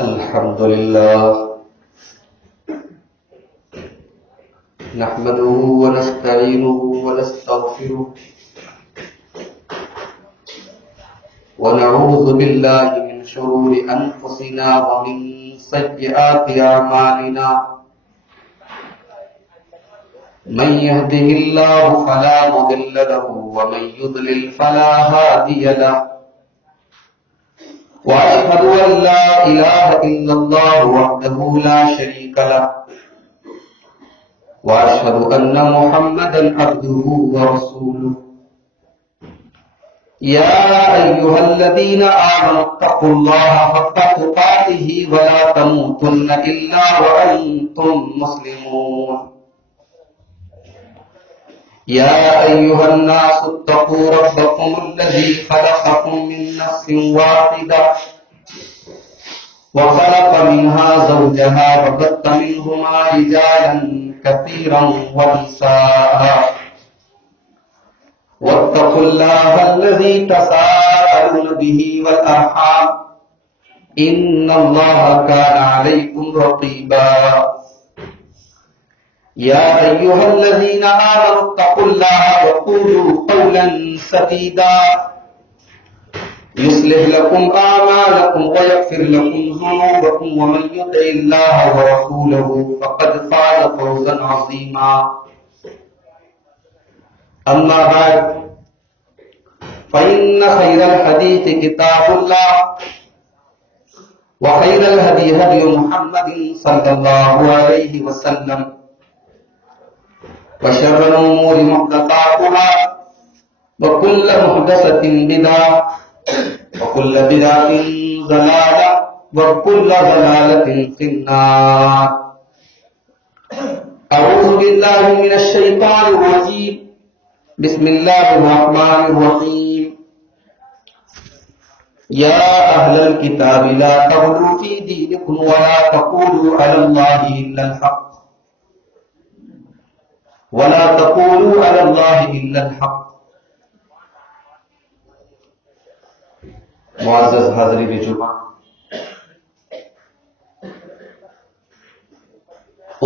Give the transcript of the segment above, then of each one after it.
الحمد لله نحمده ونستعينه ونستغفره ونعوذ بالله من شرور أنفسنا ومن سيئات أعمالنا من يهده الله فلا مضل له ومن يضلل فلا هادي له وأشهد أن لا إله إلا الله وحده لا شريك له وأشهد أن محمدا عبده ورسوله يا أيها الذين آمنوا اتقوا الله حق تقاته ولا تموتن إلا وأنتم مسلمون يا أيها الناس اتقوا ربكم الذي خلقكم من نفس واحدة وخلق منها زوجها وبث منهما رجالا كثيرا ونساء واتقوا الله الذي تساءلون به والأرحام إن الله كان عليكم رقيبا يا أيها الذين آمنوا اتقوا الله وقولوا قولا سديدا يصلح لكم أعمالكم ويغفر لكم ذنوبكم ومن يطع الله ورسوله فقد فاز فوزا عظيما أما بعد فإن خير الحديث كتاب الله وخير الهدي هدي محمد صلى الله عليه وسلم وشر الأمور محدثاتها وكل محدثة بدعة وكل بدعة ضلالة وكل ضلالة في النار. أعوذ بالله من الشيطان الرجيم. بسم الله الرحمن الرحيم. يا أهل الكتاب لا تغلوا في دينكم ولا تقولوا على الله إلا الحق ولا تقولوا على الله إلا الحق. معزز حاضرین جمعہ،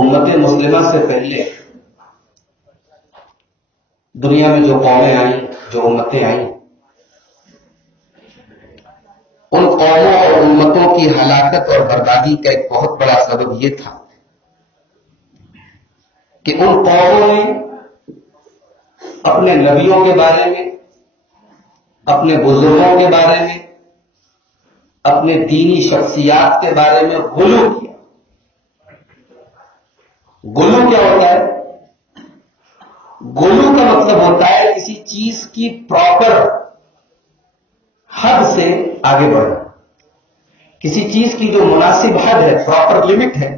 امت مسلمہ سے پہلے دنیا میں جو قومیں آئیں، جو امتیں آئیں، ان قوموں اور امتوں کی ہلاکت اور بربادی کا ایک بہت بڑا سبب یہ تھا کہ ان قوموں نے اپنے نبیوں کے بارے میں، اپنے بزرگوں کے بارے میں، اپنے دینی شخصیات کے بارے میں غلو کیا. غلو کیا ہوتا ہے؟ غلو کا مطلب ہوتا ہے کسی چیز کی پراپر حد سے آگے بڑھنا، کسی چیز کی جو مناسب حد ہے، پراپر لمٹ ہے،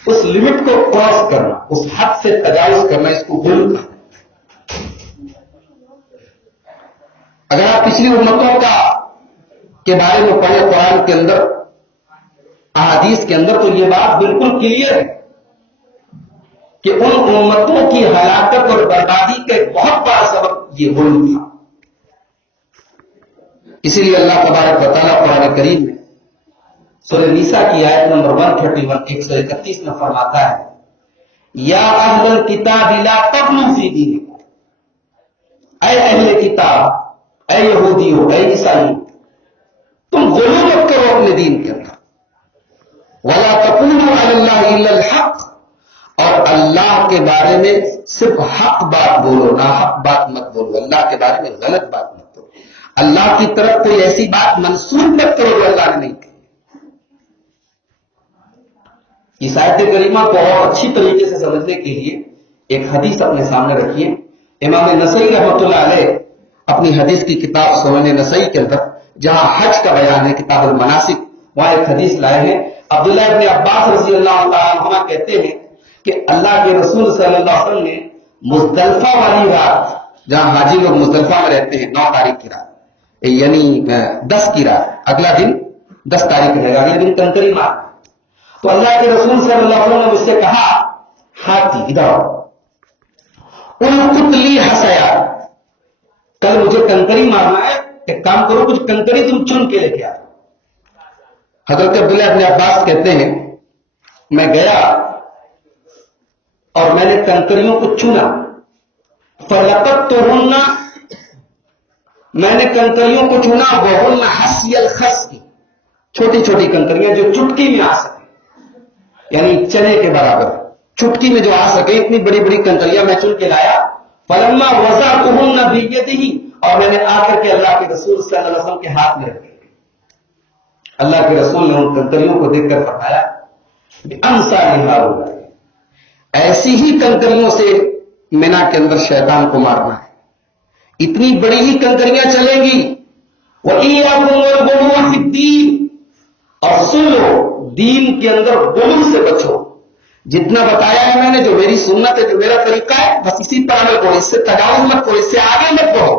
اس لمٹ کو کراس کرنا، اس حد سے تجاوز کرنا، اس کو غلو کہتے ہیں. اگر آپ پچھلی امتوں کے بارے میں پڑھیں قرآن کے اندر، احادیث کے اندر، تو یہ بات بالکل کلیئر ہے کہ ان امتوں کی ہلاکت اور بربادی کا ایک بہت بڑا سبب یہ غلو تھا. اسی لیے اللہ تبارک و تعالیٰ قرآن کریم میں سورہ نساء کی آیت نمبر 131 131 میں فرماتا ہے، یا اہل الکتاب لا تغلوا فی دینکم، اے اہل کتاب، اے یہودیوں، اے عیسائیوں، تم غلو مت کرو اپنے دین کے اندر. ولا تقولوا علی اللہ الا الحق، اور اللہ کے بارے میں صرف حق بات بولو، نہ حق بات مت بولو، اللہ کے بارے میں غلط بات مت کرو، اللہ کی طرف کوئی ایسی بات منسوب مت کرو جو اللہ نے نہیں کہی. اس آیت کریمہ کو اور اچھی طریقے سے سمجھنے کے لیے ایک حدیث اپنے سامنے رکھیے. امام نسائی رحمۃ اللہ علیہ اپنی حدیث کی کتاب سنن نسائی کے اندر جہاں حج کا بیان ہے، کتاب المناسک، وہاں ایک حدیث لائے ہیں. عبداللہ ابن عباس رضی اللہ تعالیٰ عنہما کہتے ہیں کہ اللہ کے رسول صلی اللہ علیہ وسلم نے مزدلفہ والی رات، جہاں حاجی لوگ مزدلفہ میں رہتے ہیں، 9 تاریخ کی رات، یعنی 10 کی رات، اگلا دن 10 تاریخ کی رہے گا، اگلے دن کنکری مار. تو اللہ کے رسول صلی اللہ علیہ وسلم نے مجھ سے کہا، ہاتھی ادھر آؤ، ان کتلی ہسیا، کل مجھے کنکری مارنا ہے، ایک کام کرو کچھ کنکری تم چن کے لے کے آ. حضرت عبداللہ ابن عباس کہتے ہیں میں گیا اور میں نے کنکریوں کو چنا، فلقتہن، میں نے کنکریوں کو چنا، وہن حسی الخس کی، چھوٹی چھوٹی کنکریاں جو چٹکی میں آ سکے، یعنی چنے کے برابر چٹکی میں جو آ سکے اتنی بڑی بڑی کنکریاں میں چن کے لایا، فلما وضعتہن بیدہ، اور میں نے آ کر کے اللہ کے رسول صلی اللہ علیہ وسلم کے ہاتھ میں رکھے۔ اللہ کے رسول نے ان کنکریوں کو دیکھ کر فرمایا ایسی ہی کنکریوں سے مینا کے اندر شیطان کو مارنا ہے، اتنی بڑی ہی کنکریاں چلیں گی۔ وَإِيَّاكُمْ وَالْغُلُوَّ فِي الدِّينِ، اور سن لو دین کے اندر غلو سے بچو، جتنا بتایا ہے میں نے، جو میری سنت ہے، جو میرا طریقہ ہے، بس اسی طرح میں کرو، اس سے تجاوز مت کرو، اس سے آگے مت بڑھو۔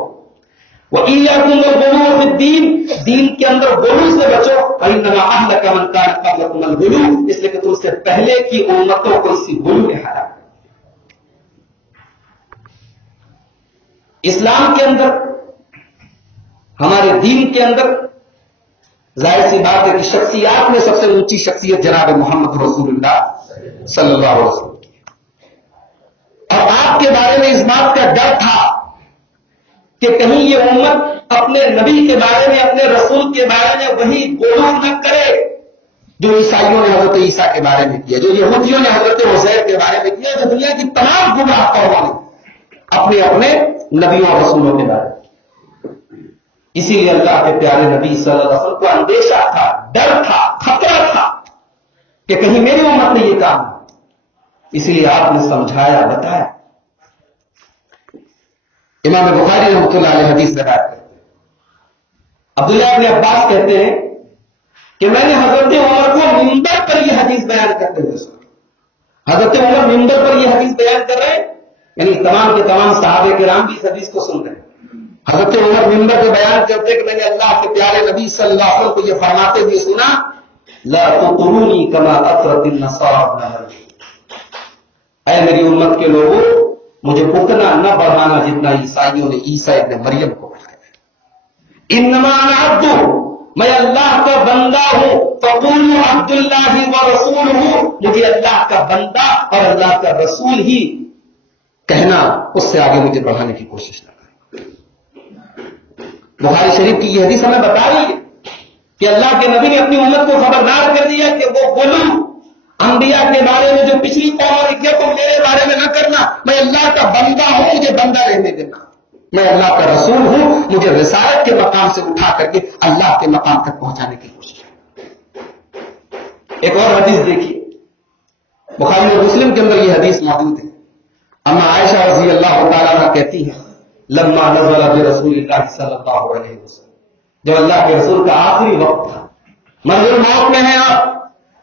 وَإِيَّاكُمْ وَالْغُلُوَّ فِي الدِّينِ، دین کے اندر غلو سے بچو، فَإِنَّمَا أَهْلَكَ مَنْ كَانَ قَبْلَكُمُ الْغُلُوُّ، اس لیے کہ تم سے پہلے کی امتوں کو اسی غلو نے ہلاک۔ اسلام کے اندر، ہمارے دین کے اندر ظاہر سی بات ہے کہ شخصیات میں سب سے اونچی شخصیت جناب محمد رسول اللہ صلی اللہ علیہ وسلم کی، اور آپ کے بارے میں اس بات کا ڈر تھا کہ کہیں یہ امت اپنے نبی کے بارے میں، اپنے رسول کے بارے میں وہی غلو نہ کرے جو عیسائیوں نے حضرت عیسیٰ کے بارے میں کیا، جو یہودیوں نے حضرت عزیر کے بارے میں کیا، جو دنیا کی تمام گمراہ قوموں نے اپنے اپنے نبیوں اور رسولوں کے بارے میں۔ اسی لیے اللہ کے پیارے نبی صلی اللہ علیہ وسلم کو اندیشہ تھا، ڈر تھا، خطرہ تھا کہ کہیں میری امت نے یہ کام، اسی لیے آپ نے سمجھایا، بتایا۔ امام بخاری رحمۃ اللہ علیہ حدیث روایت کرتے ہیں، عبداللہ ابن عباس کہتے ہیں کہ میں نے حضرت عمر کو منبر پر یہ حدیث بیان کرتے ہوئے سنا۔ حضرت عمر منبر پر یہ حدیث بیان کر رہے ہیں، یعنی تمام کے تمام صحابہ کرام بھی اس حدیث کو سن رہے ہیں۔ حضرت عمر منبر پہ بیان کرتے کہ میں نے اللہ کے پیارے نبی صلی اللہ علیہ وسلم کو یہ فرماتے ہوئے سنا، لا تطرونی کما اطرت النصارى ابن مریم، اے میری امت کے لوگوں، مجھے اتنا نہ بڑھانا جتنا عیسائیوں نے عیسیٰ ابن مریم کو بڑھایا۔ انما انا عبد، میں اللہ کا بندہ ہوں، فقولوا عبد اللہ ورسولہ، مجھے اللہ کا بندہ اور اللہ کا رسول ہی کہنا، اس سے آگے مجھے بڑھانے کی کوشش نہ کریں۔ بخاری شریف کی یہ حدیث ہمیں بتا رہی ہے کہ اللہ کے نبی نے اپنی امت کو خبردار کر دیا کہ وہ غلو انبیاء کے بارے میں جو پچھلی قوموں نے کیا، تم میرے بارے میں نہ کرنا، میں اللہ کا بندہ ہوں، مجھے بندہ رہنے دینا، میں اللہ کا رسول ہوں، مجھے رسالت کے مقام سے اٹھا کر کے اللہ کے مقام تک پہنچانے کی کوشش کریں۔ ایک اور حدیث دیکھیے، بخاری اور مسلم کے اندر یہ حدیث موجود ہے۔ اما عائشہ رضی اللہ تعالیٰ عنہ کہتی ہیں، لما نزل برسول اللہ صلی اللہ علیہ وسلم، جب اللہ کے رسول کا آخری وقت تھا، منزل موت میں ہے، آپ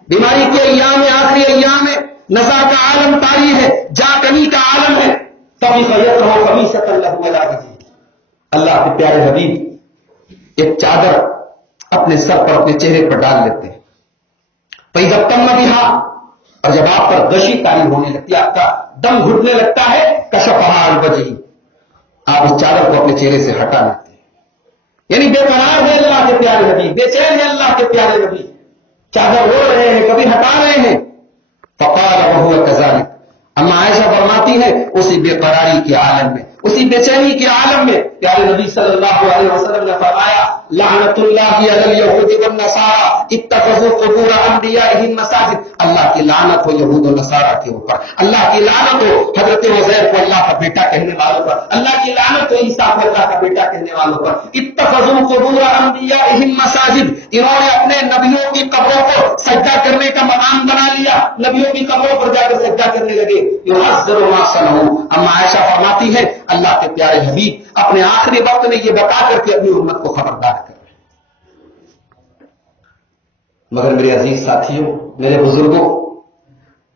بیماری کے ایام میں، آخری ایام میں، نزا کا عالم طاری ہے، جا کنی کا عالم ہے، تبھی فیضہ خمیصۃ اللہ علیہ وسلم، اللہ کے پیارے حبیب ایک چادر اپنے سر پر، اپنے چہرے پر ڈال لیتے ہیں، فَإِذَا تَمَّ بِهَا، اور جب آپ پر غشی طاری ہونے لگتی ہے، آپ کا دم گھٹنے لگتا ہے، کشفہا عن وجہہ، آپ اس چادر کو اپنے چہرے سے ہٹا لیتے ہیں، یعنی بے قرار ہے اللہ کے پیارے نبی، بے چین ہے اللہ کے پیارے نبی، چادر اوڑھ رہے ہیں، کبھی ہٹا رہے ہیں۔ فقال وهو كذلك، اما عائشہ فرماتی ہے اسی بے قراری کے عالم میں، اسی بے چینی کے عالم میں پیارے نبی صلی اللہ علیہ وسلم نے فرمایا، لعنت اللہ علی الیہود والنصارى اتخذوا قبور انبیائہم مساجد، اللہ کی لعنت ہو یہود و نصارہ کے اوپر، اللہ کی لعنت ہو حضرت عزیر کو اللہ کا بیٹا کہنے والوں پر، اللہ کی لعنت ہو عیسیٰ کو اللہ کا بیٹا کہنے والوں پر۔ اتخذوا قبور انبیائہم مساجد، انہوں نے اپنے نبیوں کی قبروں کو سجدہ کرنے کا مقام بنا لیا، نبیوں کی قبروں پر جا کر سجدہ کرنے لگے۔ یحذر ما صنعوا، اما عائشہ فرماتی ہے اللہ کے پیارے حبیب اپنے آخری وقت میں یہ بتا کر کے اپنی امت کو خبردار کر رہے۔ مگر میرے عزیز ساتھیوں، میرے بزرگوں،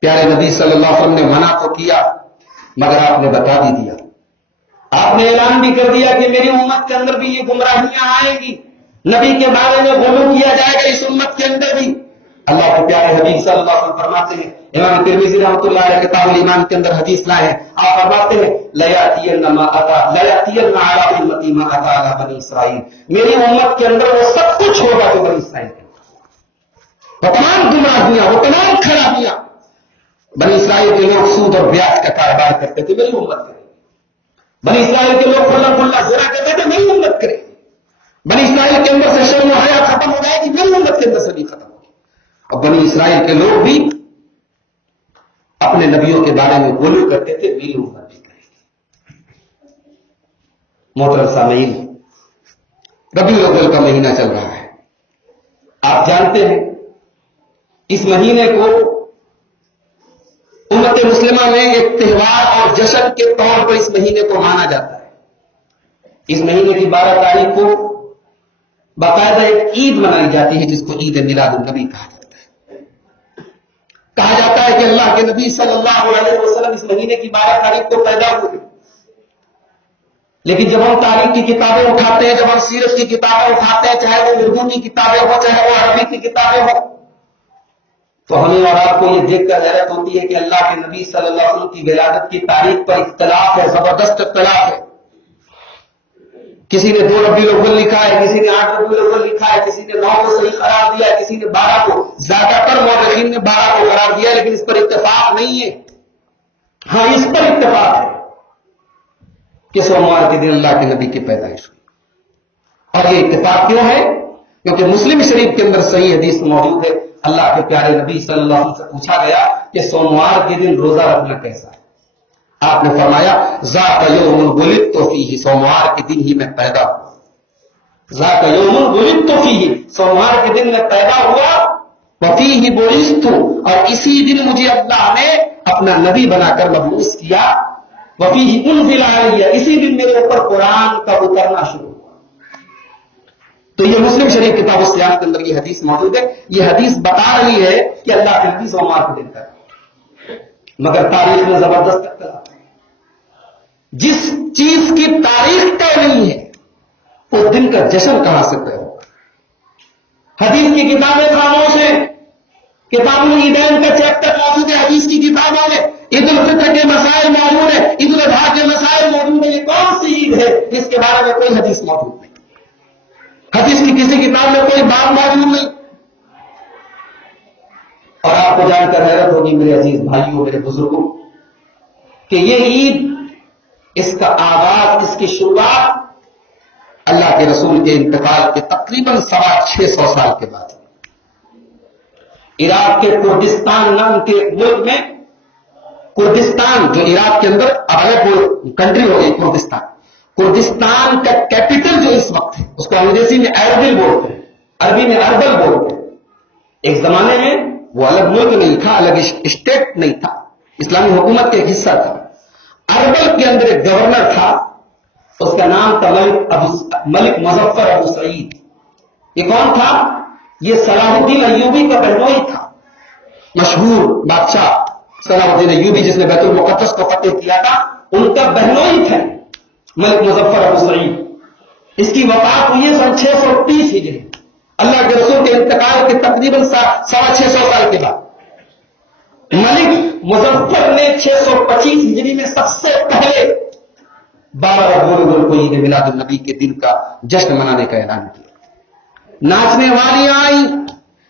پیارے نبی صلی اللہ علیہ وسلم نے منع تو کیا، مگر آپ نے بتا بھی دیا، آپ نے اعلان بھی کر دیا کہ میری امت کے اندر بھی یہ گمراہیاں آئیں گی، نبی کے بارے میں غلو کیا جائے گا اس امت کے اندر بھی۔ اللہ کے پیارے حبیب صلی اللہ علیہ وسلم فرماتے ہیں، امام ترمذی رحمۃ اللہ علیہ کتاب الایمان کے اندر حدیث لائے ہیں، آپ فرماتے ہیں لیاتین علی امتی ما اتی علی بنی اسرائیل، میری امت کے اندر وہ سب کچھ ہوگا جو بنی اسرائیل کے اندر۔ وہ تمام گمراہیاں، وہ تمام خرابیاں بنی اسرائیل کے لوگ سود اور بیاج کا کاروبار کرتے تھے، میری امت کرے. بنی اسرائیل کے لوگ کھلا کھلا زنا کرتے تھے، میری امت کرے. بنی اسرائیل کے اندر سے شرم و حیا ختم ہو جائے گی، میری امت کے اندر سے بھی ختم ہوگی. اور بنی اسرائیل کے لوگ بھی اپنے نبیوں کے بارے میں گولو کرتے تھے، میری امت بھی کرے گی. محترم سامعین، ربیع الاول کا مہینہ چل رہا ہے. آپ جانتے ہیں اس مہینے کو امت مسلمہ میں ایک تہوار اور جشن کے طور پر اس مہینے کو مانا جاتا ہے. اس مہینے کی 12 تاریخ کو باقاعدہ ایک عید منائی جاتی ہے جس کو عید میلاد النبی کہا جاتا ہے. کہا جاتا ہے کہ اللہ کے نبی صلی اللہ علیہ وسلم اس مہینے کی 12 تاریخ کو پیدا ہوئے. لیکن جب ہم تاریخ کی کتابیں اٹھاتے ہیں، جب ہم سیرت کی کتابیں اٹھاتے ہیں، چاہے وہ اردو کی کتابیں ہوں چاہے وہ عربی کی کتابیں ہوں، تو ہمیں اور آپ کو یہ دیکھ کر حیرت ہوتی ہے کہ اللہ کے نبی صلی اللہ علیہ وسلم کی ولادت کی تاریخ پر اختلاف ہے، زبردست اختلاف ہے. کسی نے 2 ربیع الاول لکھا ہے، کسی نے 8 ربیع الاول لکھا ہے، کسی نے 9 کو صحیح قرار دیا ہے، کسی نے 12 کو. زیادہ تر مورخین نے 12 کو قرار دیا، لیکن اس پر اتفاق نہیں ہے. ہاں، اس پر اتفاق ہے کہ سوموار کے دن اللہ کے نبی کی پیدائش ہوئی. اور یہ اتفاق کیوں ہے؟ کیونکہ مسلم شریف کے اندر صحیح حدیث موجود ہے. اللہ کے پیارے نبی صلی اللہ علیہ وسلم سے پوچھا گیا کہ سوموار کے دن روزہ رکھنا کیسا ہے؟ آپ نے فرمایا ذاک یوم ولدت فیہ، سوموار کے دن ہی میں پیدا ہوا. ذاک یوم ولدت فیہ، سوموار کے دن میں پیدا ہوا. وفیہ بعثت، اور اسی دن مجھے اللہ نے اپنا نبی بنا کر مبعوث کیا. وفیہ انزل علیہ، اسی دن میرے اوپر قرآن کا اترنا شروع ہوا. تو یہ مسلم شریف کتاب الصیام کے اندر یہ حدیث موجود ہے. یہ حدیث بتا رہی ہے کہ اللہ کے نبی سوموار کے دن کا، مگر تاریخ میں زبردست اختلاف ہے. جس چیز کی تاریخ طے نہیں ہے اس دن کا جشن کہاں سے طے ہوگا؟ حدیث کی کتابیں خاموش ہیں. کتاب العیدین کا چیپٹر موجود ہے حدیث کی کتابوں میں. عید الفطر کے مسائل موجود ہیں، عید الاضحیٰ کے مسائل موجود ہیں. یہ کون سی عید ہے جس کے بارے میں کوئی حدیث موجود نہیں؟ حدیث کی کسی کتاب میں کوئی بات موجود نہیں. اور آپ کو جان کر حیرت ہوگی میرے عزیز بھائیوں، میرے بزرگوں، کہ یہ عید، اس کا آغاز، اس کی شروعات اللہ کے رسول کے انتقال کے تقریباً 650 سال کے بعد عراق کے کردستان نام کے ملک میں، کردستان جو عراق کے اندر اب ہے کنٹری ہو گئی کردستان. کردستان کا کیپٹل جو اس وقت ہے اس کو انگریزی میں ایربل بولتے ہیں، عربی میں اربل بولتے ہیں. ایک زمانے میں وہ الگ ملک نہیں تھا، الگ اسٹیٹ نہیں تھا، اسلامی حکومت کا ایک حصہ تھا. اربل کے اندر ایک گورنر تھا، اس کا نام تھا ملک مظفر ابو سعید. یہ کون تھا؟ یہ صلاح الدین ایوبی کا بہنوئی تھا. مشہور بادشاہ صلاح الدین ایوبی جس نے بیت المقدس کو فتح کیا تھا، ان کا بہنوئی تھا ملک مظفر ابو سعید. اس کی وفات ہوئی ہے سن 630 ہجری، اللہ کے رسول کے انتقال کے تقریباً 650 سال کے بعد. ملک مظفر نے 625 ہجری میں سب سے پہلے 12 ربیع الاول کو عید میلاد النبی کے دن کا جشن منانے کا اعلان کیا. ناچنے والیاں آئیں،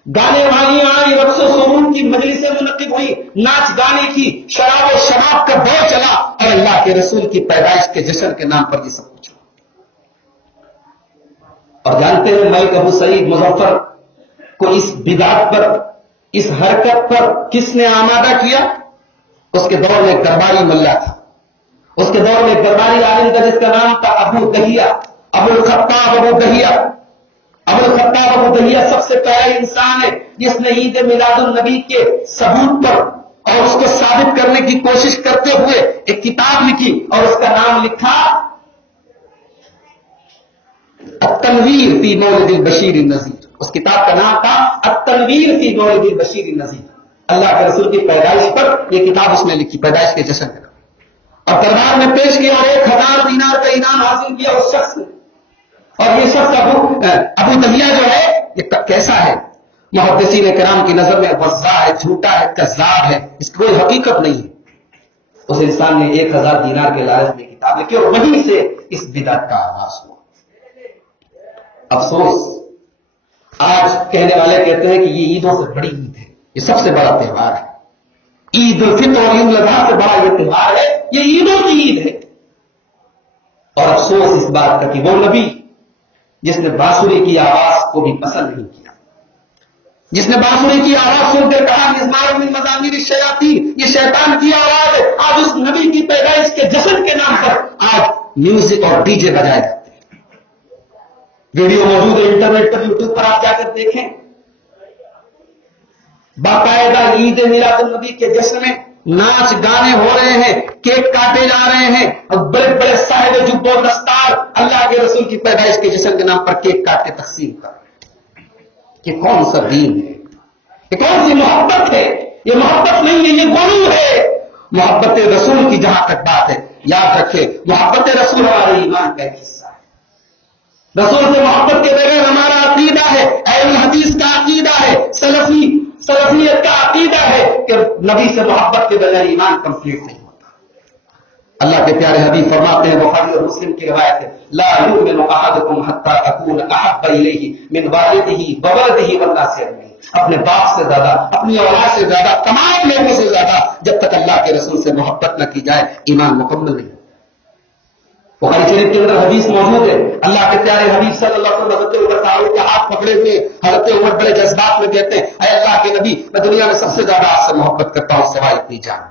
گانے والیاں آئیں، رقص و سرور کی مجلسیں منعقد ہوئی، ناچ گانے کی، شراب و شباب کا دور چلا، اور اللہ کے رسول کی پیدائش کے جشن کے نام پر یہ سب کچھ. اور جانتے ہیں ملک ابو سعید مظفر کو اس بدعت پر، اس حرکت پر کس نے آمادہ کیا؟ اس کے دور میں درباری ملا تھا، اس کے دور میں درباری عالم تھا جس کا نام تھا ابو دہیہ، ابو الخطاب ابو دہیہ. ابو الخطاب ابو دہیہ سب سے پہلے انسان ہے جس نے عید میلاد النبی کے ثبوت پر اور اس کو ثابت کرنے کی کوشش کرتے ہوئے ایک کتاب لکھی، اور اس کا نام لکھا التنویر فی مولد البشیر النذیر. اس کتاب کا نام تھا التنویر فی مولد البشیر النذیر. اللہ کے رسول کی پیدائش پر یہ کتاب اس نے لکھی، پیدائش کے جشن میں، اور دربار میں پیش کیا اور 1000 دینار کا انعام حاصل کیا اس شخص نے. اور یہ شخص ابو دہیہ جو ہے یہ کیسا ہے؟ محدثین کرام کی نظر میں وضاع ہے، جھوٹا ہے، کذاب ہے، اس کی کوئی حقیقت نہیں ہے. اس انسان نے 1000 دینار کے لالچ میں کتاب لکھی اور وہیں سے اس بدعت کا آغاز ہوا. افسوس آج کہنے والے کہتے ہیں کہ یہ عیدوں سے بڑی عید ہے، یہ سب سے بڑا تہوار ہے، عید الفطر اور عید الاضحیٰ سے بڑا یہ تہوار ہے، یہ عیدوں کی عید ہے۔ اور افسوس اس بات کا کہ وہ نبی جس نے بانسری کی آواز کو بھی پسند نہیں کیا، جس نے بانسری کی آواز سن کر کہا مزمار من مزامیر الشیاطین، یہ شیطان کی آواز ہے، آج اس نبی کی پیدائش کے جشن کے نام پر آج میوزک اور ڈی جے بجائے جاتے ہیں۔ ویڈیو موجود ہے انٹرنیٹ پر، یوٹیوب پر آپ جا کر دیکھیں، باقاعدہ عید میلاد النبی کے جشن میں ناچ گانے ہو رہے ہیں، کیک کاٹے جا رہے ہیں، اور بڑے بڑے صاحب جب و دستار اللہ کے رسول کی پیدائش کے جشن کے نام پر کیک کاٹ کے تقسیم کر رہے ہیں۔ یہ کون سا دین ہے؟ یہ کون سی محبت ہے؟ یہ محبت نہیں ہے، یہ غرور ہے۔ محبت رسول کی جہاں تک بات ہے، یاد رکھے محبت رسول ہمارے ایمان کا ایک حصہ ہے۔ رسول سے محبت کے بغیر ہمارا عقیدہ ہے، اہل الحدیث کا عقیدہ ہے، سلفیت کا عقیدہ ہے کہ نبی سے محبت کے بغیر ایمان کمپلیٹ نہیں ہوتا۔ اللہ کے پیارے حبیب فرماتے ہیں، بخاری اور مسلم کی روایت ہے، لا یؤمن احدکم حتی اکون احب الیہ من والدہ وولدہ والناس اجمعین، اپنے باپ سے زیادہ، اپنی اولاد سے زیادہ، تمام لوگوں سے زیادہ جب تک اللہ کے رسول سے محبت نہ کی جائے ایمان مکمل نہیں۔ بخاری شریف کے اندر حدیث موجود ہے، اللہ کے پیارے حبیب صلی اللہ علیہ وسلم حضرت عمر فاروق کے ہاتھ پکڑے ہوئے، حضرت عمر بڑے جذبات میں کہتے ہیں، اے اللہ کے نبی، میں دنیا میں سب سے زیادہ آپ سے محبت کرتا ہوں سوائے اپنی جان،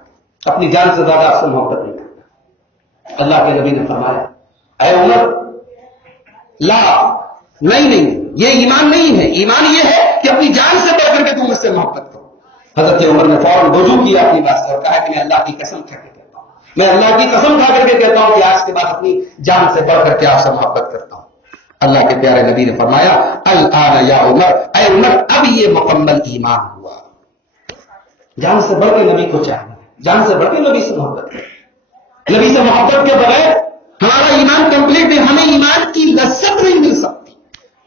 اپنی جان سے زیادہ آپ سے محبت نہیں کرتا۔ اللہ کے نبی نے فرمایا، اے عمر، لا، نہیں، یہ ایمان نہیں ہے، ایمان یہ ہے کہ اپنی جان سے بڑھ کر کے تم مجھ سے محبت کرو۔ حضرت عمر نے فوراً رجوع کیا اپنی بات سے اور کہا کہ میں اللہ کی قسم کھا کے کہتا ہوں، میں اللہ کی قسم کھا کر کے کہتا ہوں کہ آج کے بعد اپنی جان سے بڑھ کر کے آپ سے محبت کرتا ہوں۔ اللہ کے پیارے نبی نے فرمایا، الآن یا عمر، اے عمر، اب یہ مکمل ایمان ہوا۔ جان سے بڑھ کے نبی کو چاہنا ہے، جان سے بڑھ کے نبی سے محبت کریں۔ نبی سے محبت کے بغیر ہمارا ایمان کمپلیٹ نہیں، ہمیں ایمان کی لذت نہیں مل سکتی۔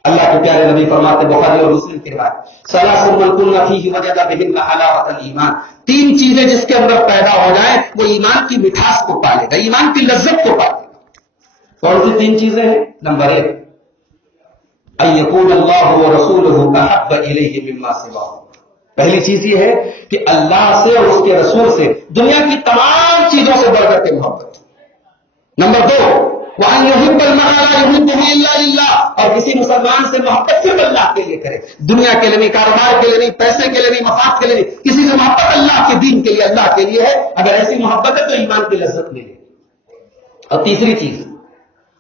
اللہ کے پیارے نبی فرماتے بخاری اور مسلم کے بعد، ثلاث من کن فیہ وجد بہن حلاوۃ الایمان، تین چیزیں جس کے اندر پیدا ہو جائیں وہ ایمان کی مٹھاس کو پالے گا، ایمان کی لذت کو پالے گا۔ کون سی تین چیزیں ہیں؟ نمبر 1، ان یکون اللہ ورسولہ احب الیہ مما سواہ، پہلی چیز یہ ہے کہ اللہ سے اور اس کے رسول سے دنیا کی تمام چیزوں سے بڑھ کر کے محبت۔ نمبر 2، وَأَن يُحِبَّ الْمَرْءَ لَا يُحِبُّهُ إِلَّا لِلَّهِ، اور کسی مسلمان سے محبت صرف اللہ کے لیے کرے، دنیا کے لیے نہیں، کاروبار کے لیے نہیں، پیسے کے لیے نہیں، مفاد کے لیے نہیں، کسی سے محبت اللہ کے دین کے لیے، اللہ کے لیے ہے۔ اگر ایسی محبت ہے تو ایمان کی لذت ملے گی۔ اور تیسری چیز،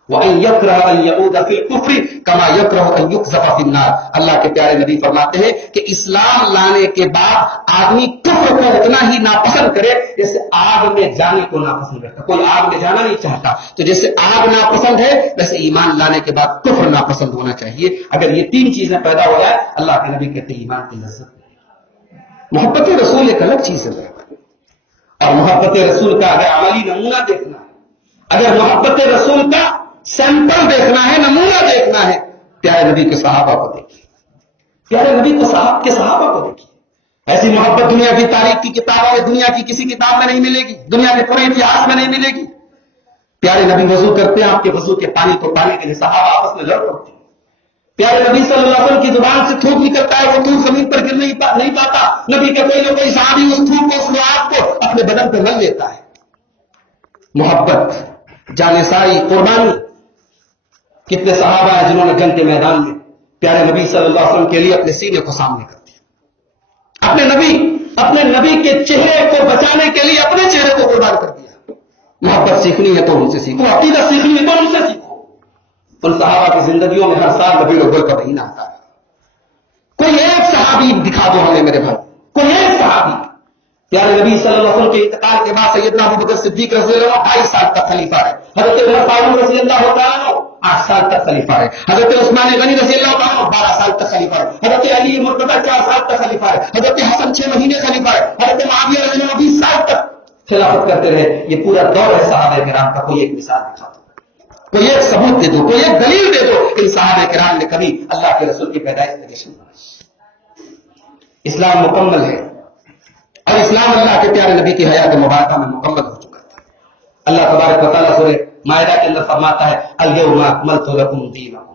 وَأَن يَكْرَهَ أَن يَعُودَ فِي الْكُفْرِ كَمَا يَكْرَهُ أَن يُقْذَفَ فِي النَّارِ، اللہ کے پیارے نبی فرماتے ہیں کہ اسلام لانے کے بعد آدمی کفر کو اتنا ہی ناپسند کرے جیسے آگ میں جانے کو ناپسند کرتا۔ کوئی آگ میں جانا نہیں چاہتا، تو جیسے آگ ناپسند ہے ویسے ایمان لانے کے بعد کفر ناپسند ہونا چاہیے۔ اگر یہ تین چیزیں پیدا ہو جائے اللہ کے نبی کہتے ہیں ایمان کی لذت ملے۔ محبت رسول ایک الگ چیز ہے، اور محبت رسول کا اگر عملی نمونہ دیکھنا ہے، اگر محبت رسول کا سیمپل دیکھنا ہے، نمونہ دیکھنا ہے، پیارے نبی کے صحابہ کو دیکھیے، پیارے نبی کو صحابہ کو دیکھیے۔ ایسی محبت دنیا کی تاریخ کی کتابوں میں، دنیا کی کسی کتاب میں نہیں ملے گی، دنیا کے پورے اتہاس میں نہیں ملے گی۔ پیارے نبی وضو کرتے ہیں، آپ کے وضو کے پانی کو پانے کے لیے صحابہ آپس میں لڑ پڑتے ہیں۔ پیارے نبی صلی اللہ علیہ وسلم کی زبان سے تھوک نکلتا ہے، وہ تھوک زمین پر گر نہیں پاتا، نبی کے کوئی نہ کوئی صحابی اس تھوک کو، اس لعاب کو اپنے بدن پہ مل لیتا ہے۔ محبت، جانسائی، قربانی، کتنے صحابہ ہیں جنہوں نے جنگ کے میدان میں پیارے نبی صلی اللہ علیہ وسلم کے لیے اپنے سینے کو سامنے کر دیا، اپنے نبی کے چہرے کو بچانے کے لیے اپنے چہرے کو قربان کر دیا۔ محبت سیکھنی ہے تو ان سے سیکھو، عقیدت سیکھنی ہے تو ان سے سیکھو۔ ان صحابہ کی زندگیوں میں ہر سال ربیع الاول کا مہینہ آتا ہے۔ کوئی ایک صحابی دکھا دو ہمیں میرے بھائی، کوئی ایک صحابی۔ پیارے نبی صلی اللہ علیہ وسلم کے انتقال کے بعد سیدنا ابوبکر صدیق رضی اللہ عنہ 2.5 سال تک خلیفہ رہے، حضرت عمر فاروق رضی اللہ تعالیٰ عنہ 8 سال تک خلیفہ رہے، حضرت عثمان غنی رضی اللہ تعالیٰ عنہ 12 سال تک خلیفہ رہے، حضرت علی مرتضیٰ 4 سال تک خلیفہ رہے، حضرت حسن 6 مہینے خلیفہ رہے، حضرت معاویہ رضی اللہ عنہ 20 سال تک خلافت کرتے رہے۔ یہ پورا دور ہے صحابہ کرام کا، کوئی ایک مثال دکھا دو، کوئی ایک ثبوت دے دو، کوئی ایک دلیل دے دو کہ صحابہ کرام نے کبھی اللہ کے رسول کی پیدائش کا جشن منایا۔ اسلام مکمل ہے، اور اسلام اللہ کے پیارے نبی کی حیات مبارکہ میں مکمل ہو چکا تھا۔ اللہ تبارک و تعالیٰ سورہ مائدہ کے اندر فرماتا ہے، الیوم اکملت لکم دینکم،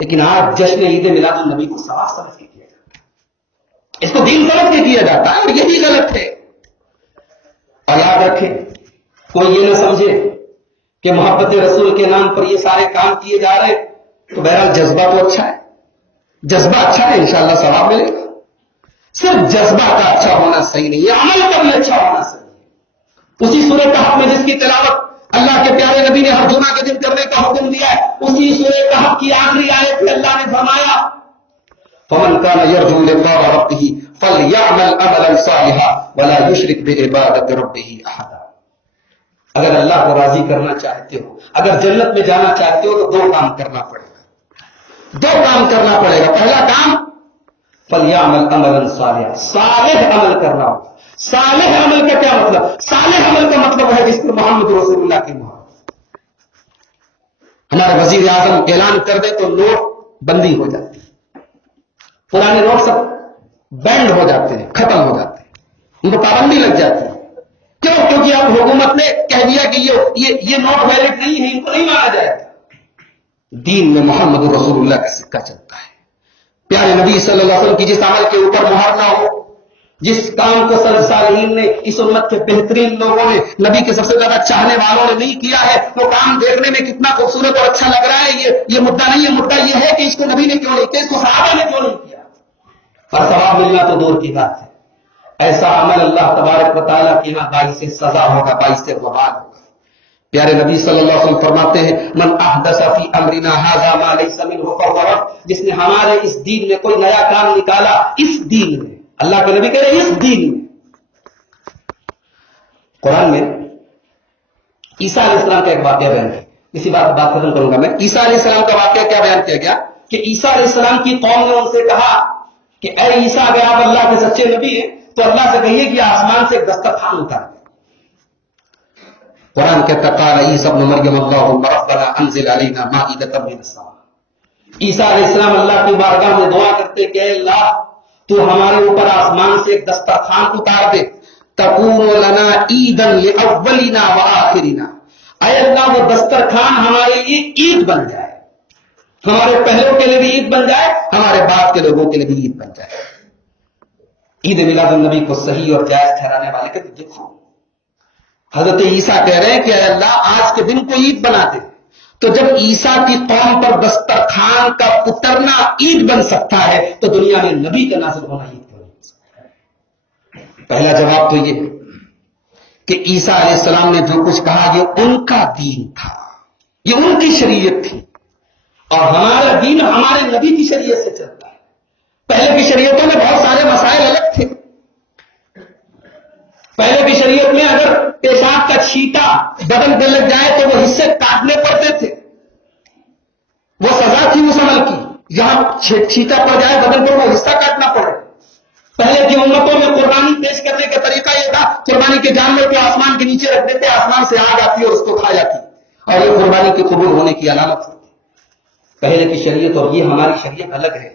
لیکن آج جشن عید میلاد النبی کو سوال سمجھ کے کیا جاتا ہے، اس کو دین سمجھ کے کیا جاتا ہے، اور یہی غلط ہے۔ اور یاد رکھیں، کوئی یہ نہ سمجھے کہ محبت رسول کے نام پر یہ سارے کام کیے جا رہے، تو بہرحال جذبہ تو اچھا ہے، جذبہ اچھا ہے، انشاءاللہ ثواب ملے گا، صرف جذبہ کا اچھا ہونا صحیح نہیں ہے، عمل کا بھی اچھا ہونا صحیح ہے۔ اسی سورہ کہف میں جس کی تلاوت اللہ کے پیارے نبی نے ہر جمعہ کے دن کرنے کا حکم دیا ہے، اسی سورہ کہف کی آخری آیت میں اللہ نے فرمایا فَمَنْ كَانَ يَرْجُو لِقَاءَ رَبِّهِ فَلْيَعْمَلْ عَمَلًا صَالِحًا وَلَا يُشْرِكْ بِعِبَادَةِ رَبِّهِ أَحَدًا۔ اگر اللہ کو راضی کرنا چاہتے ہو، اگر جنت میں جانا چاہتے ہو، تو دو کام کرنا پڑے گا، دو کام کرنا پڑے گا۔ پہلا کام فَلْيَعْمَلْ عَمَلًا صَالِحًا، صالح عمل کرنا ہوگا۔ صالح عمل کا کیا مطلب؟ صالح عمل کا مطلب ہے جس پر محمد رسول اللہ کی محبت۔ ہمارے وزیر اعظم اعلان کر دے تو نوٹ بندی ہو جاتی ہے، پرانے نوٹ سب بینڈ ہو جاتے ہیں، ختم ہو جاتے ہیں، ان کو پابندی لگ جاتی ہے۔ کیوں؟ کیونکہ اب حکومت نے کہہ دیا کہ یہ نوٹ ویلڈ نہیں ہے، ان کو نہیں مانا جائے گا۔ دین میں محمد رسول اللہ کا سکہ چلتا ہے، پیارے نبی صلی اللہ علیہ وسلم کی جس عمل کے اوپر مہر نہ ہو، جس کام کو سلف صالحین نے، اس امت کے بہترین لوگوں نے، نبی کے سب سے زیادہ چاہنے والوں نے نہیں کیا ہے، وہ کام دیکھنے میں کتنا خوبصورت اور اچھا لگ رہا ہے، یہ مدعا نہیں ہے، مدعا یہ ہے کہ اس کو نبی نے کیوں نہیں کیا، اس کو صحابہ نے کیوں نہیں کیا، اور ثواب ملنا تو دور کی بات ہے۔ ایسا عمل اللہ تبارک و تعالیٰ کے یہاں باعث سزا ہوگا، باعث وبال ہوگا۔ پیارے نبی صلی اللہ علیہ وسلم فرماتے ہیں من احدث فی امرنا ھذا ما لیس منہ فہو رد، جس نے ہمارے اس دین میں کوئی نیا کام نکالا، اس دین میں، اللہ کے نبی کہہ رہے ہیں اس دین میں۔ قرآن میں عیسیٰ علیہ السلام کا ایک واقعہ بیان ہے، اسی بات ختم کروں گا میں۔ عیسیٰ علیہ السلام کا واقعہ کیا بیان کیا گیا کہ عیسیٰ علیہ السلام کی قوم نے ان سے کہا کہ اے عیسیٰ، اگر آپ اللہ کے سچے نبی ہیں تو اللہ سے کہیے کہ آسمان سے ایک دسترخوان اتار دیں۔ قرآن کہتا قال عیسیٰ ابن مریم اللہم ربنا انزل علینا مائدۃ من السماء، عیسیٰ علیہ السلام اللہ کی بارگاہ میں دعا کرتے کہ اے اللہ، تو ہمارے اوپر آسمان سے ایک دسترخوان اتار دے، تکون لنا عیدا لاولنا وآخرنا، اے اللہ وہ دسترخوان ہمارے لیے عید بن جائے، ہمارے پہلوں کے لیے بھی عید بن جائے، ہمارے بعد کے لوگوں کے لیے بھی عید بن جائے۔ عید میلاد النبی کو صحیح اور جائز ٹھہرانے والے کہ دیکھو، حضرت عیسیٰ کہہ رہے ہیں کہ اے اللہ آج کے دن کو عید بنا دے، تو جب عیسیٰ کی قوم پر دسترخوان کا اترنا عید بن سکتا ہے تو دنیا میں نبی کا نازل ہونا عید کیوں نہیں بن سکتا ہے؟ پہلا جواب تو یہ کہ عیسیٰ علیہ السلام نے جو کچھ کہا یہ ان کا دین تھا، یہ ان کی شریعت تھی، اور ہمارا دین ہمارے نبی کی شریعت سے چلتا ہے۔ پہلے کی شریعتوں میں بہت سارے مسائل الگ تھے، پہلے کی شریعت میں اگر پیشاب کا چھینٹا بدن پہ لگ جائے تو وہ حصے کاٹنے پڑتے تھے، وہ سزا تھی اس عمل کی، جہاں چھینٹا پڑ جائے بدن پر وہ حصہ کاٹنا پڑے۔ پہلے کی امتوں میں قربانی پیش کرنے کا طریقہ یہ تھا، قربانی کے جانور کو آسمان کے نیچے رکھ دیتے، آسمان سے آگ آتی اور اس کو کھا جاتی، اور یہ قربانی کے قبول ہونے کی علامت ہوتی۔ پہلے کی شریعت اور یہ ہماری شریعت الگ ہے۔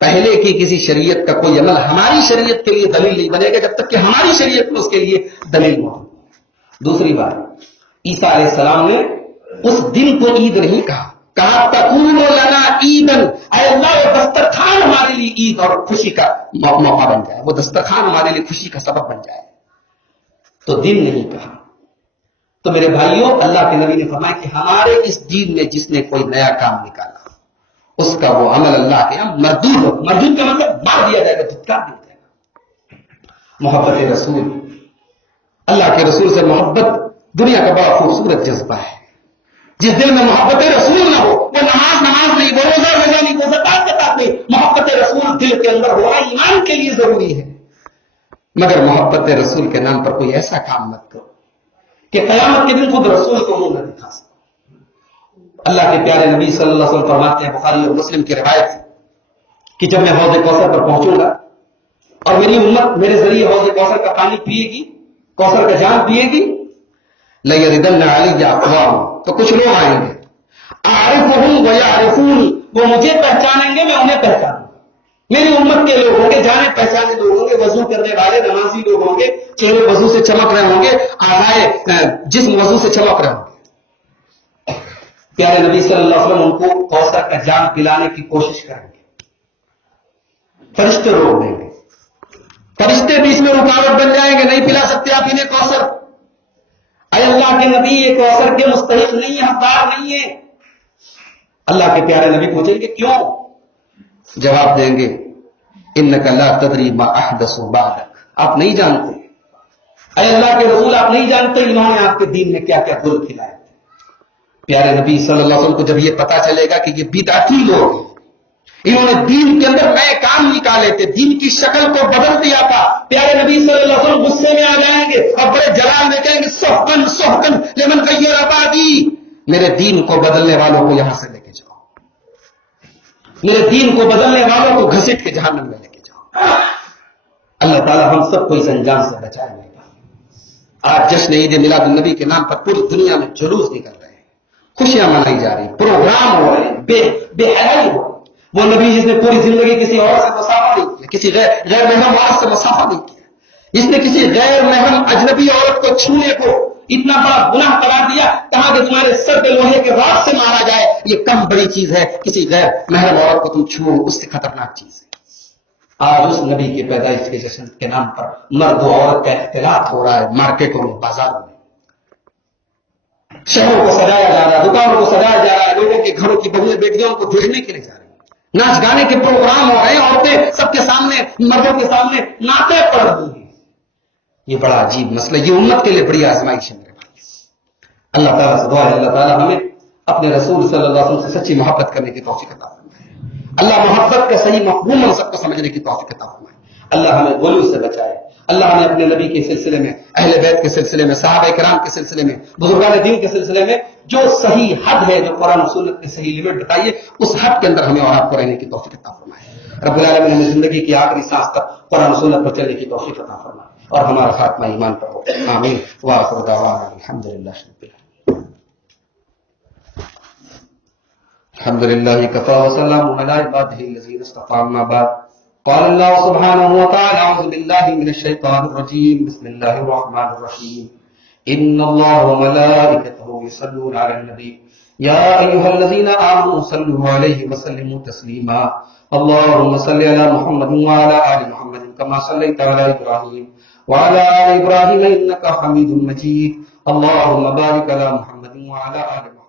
پہلے کی کسی شریعت کا کوئی عمل ہماری شریعت کے لیے دلیل نہیں بنے گا جب تک کہ ہماری شریعت میں اس کے لیے دلیل موجود ہے۔ دوسری بات، عیسیٰ علیہ السلام نے اس دن کو عید نہیں کہا تکون لنا عیدن، اے اللہ وہ دسترخوان ہمارے لیے عید اور خوشی کا موقع بن جائے، وہ دسترخوان ہمارے لیے خوشی کا سبب بن جائے، تو دن نہیں کہا۔ تو میرے بھائیوں، اللہ کے نبی نے فرمایا کہ ہمارے اس دین میں جس نے کوئی نیا کام نکالا اس کا وہ عمل اللہ کے یہاں مردود ہو۔ مردود کا مطلب مار دیا جائے گا، دھتکار دیا جائے گا۔ محبت رسول، اللہ کے رسول سے محبت دنیا کا بڑا خوبصورت جذبہ ہے۔ جس دل میں محبت رسول نہ ہو وہ نماز نہیں، وہ روزہ نہیں، وہ زکات نہیں۔ محبت رسول دل کے اندر ہونا ایمان کے لیے ضروری ہے، مگر محبت رسول کے نام پر کوئی ایسا کام مت کرو کہ قیامت کے دن خود رسول کو منہ نہ دکھا سکو۔ اللہ کے پیارے نبی صلی اللہ علیہ وسلم فرماتے ہیں، بخاری اور مسلم کی روایت کہ جب میں حوض کوثر پر پہنچوں گا اور میری امت میرے ذریعے حوض کوثر کا پانی پیے گی، کوثر کا جام پیے گی، لَيَرِدَنَّ عَلَيَّ أَقْوَامٌ، تو کچھ لوگ آئیں گے، أَعْرِفُهُمْ وَيَعْرِفُونِ، وہ مجھے پہچانیں گے، میں انہیں پہچانوں گا۔ میری امت کے لوگ ہوں گے، جانے پہچانے لوگ ہوں گے، وضو کرنے والے نمازی لوگ ہوں گے، چہرے وضو سے چمک رہے ہوں گے، اعضائے جسم وضو سے چمک رہے ہوں گے، پیارے نبی صلی اللہ علیہ وسلم ان کو کوثر کا جام پلانے کی کوشش کریں گے، فرشتے روک دیں گے، فرشتے بھی اس میں رکاوٹ بن جائیں گے، نہیں پلا سکتے آپ انہیں کوثر، اے اللہ کے نبی یہ کوثر کے مستحق نہیں ہے، حقدار نہیں ہے۔ اللہ کے پیارے نبی پوچھیں گے کیوں؟ جواب دیں گے انک لا تدری ما احدث بعدک، آپ نہیں جانتے، اے اللہ کے رسول آپ نہیں جانتے انہوں نے آپ کے دین میں کیا کیا گل کھلائے تھے۔ پیارے نبی صلی اللہ علیہ وسلم کو جب یہ پتا چلے گا کہ یہ بدعتی لوگ ہیں، انہوں نے دین کے اندر نئے کام نکالے تھے، دین کی شکل کو بدل دیا تھا، پیارے نبی صلی اللہ علیہ وسلم غصے میں آ جائیں گے اور بڑے جلال میں کہیں گے سحقن سحقن لمن غیر عبادی، میرے دین کو بدلنے والوں کو یہاں سے لے کے جاؤ، میرے دین کو بدلنے والوں کو گھسیٹ کے جہنم میں لے کے جاؤ۔ اللہ تعالی ہم سب کو اس انجام سے بچائے گا۔ آج جشن عید میلاد النبی کے نام پر پوری دنیا میں جلوس نکل رہے ہیں، خوشیاں منائی جا رہی ہیں، پروگرام ہو رہے ہیں، بے حیائی ہو، وہ نبی جس نے پوری زندگی کسی اور سے مسافہ نہیں کیا، کسی غیر محرم عورت سے مسافہ نہیں کیا، جس نے کسی غیر محرم اجنبی عورت کو چھونے کو اتنا بڑا گناہ قرار دیا، کہا کہ تمہارے سر پہ لوہے کے راڈ سے مارا جائے، یہ کم بڑی چیز ہے، کسی غیر محرم عورت کو تم چھو، اس سے خطرناک چیز ہے۔ آج اس نبی کے پیدائش کے جشن کے نام پر مرد و عورت کا اختلاط ہو رہا ہے، مارکیٹوں میں، بازاروں میں، شہروں کو سجایا جا رہا ہے، دکانوں کو سجایا جا رہا ہے، لوگوں کے گھروں کی بہویں بیٹیوں کو دیکھنے کے لیے جا رہی ہیں، ناچ گانے کے پروگرام ہو رہے ہیں، عورتیں سب کے سامنے، مردوں کے سامنے نعتیں پڑھ رہی ہیں۔ یہ بڑا عجیب مسئلہ، یہ امت کے لیے بڑی آزمائش ہے میرے بھائی۔ اللہ تعالیٰ سے دعا ہے اللہ تعالیٰ ہمیں اپنے رسول صلی اللہ علیہ وسلم سے سچی محبت کرنے کی توفیق عطا فرمائے، اللہ محبت کا صحیح مفہوم ہم سب کو سمجھنے کی توفیق عطا فرمائے، اللہ ہمیں غلو سے بچائے، اللہ ہمیں اپنے نبی کے سلسلے میں، اہل بیت کے سلسلے میں، صحابہ کرام کے سلسلے میں، بزرگان دین کے سلسلے میں جو صحیح حد ہے، جو قرآن و سنت کی صحیح لمٹ بتائیے، اس حد کے اندر ہمیں اور آپ کو رہنے کی توفیق عطا فرمائے۔ رب العالمین ہمیں زندگی کی آخری سانس تک قرآن و سنت پر چلنے کی توفیق عطا فرمائے اور ہمارا خاتمہ ایمان پر ہو، آمین وآخر دعوانا الحمدللہ رب العالمین۔ الحمد لله كفى وسلام على عباده الذين اصطفى، أما بعد، قال الله سبحانه وتعالى أعوذ بالله من الشيطان الرجيم، بسم الله الرحمن الرحيم، إن الله وملائكته يصلون على النبي يا أيها الذين آمنوا صلوا عليه وسلموا تسليما، اللهم صل على محمد وعلى آل محمد كما صليت على إبراهيم وعلى آل إبراهيم إنك حميد مجيد، اللهم بارك على محمد وعلى آل محمد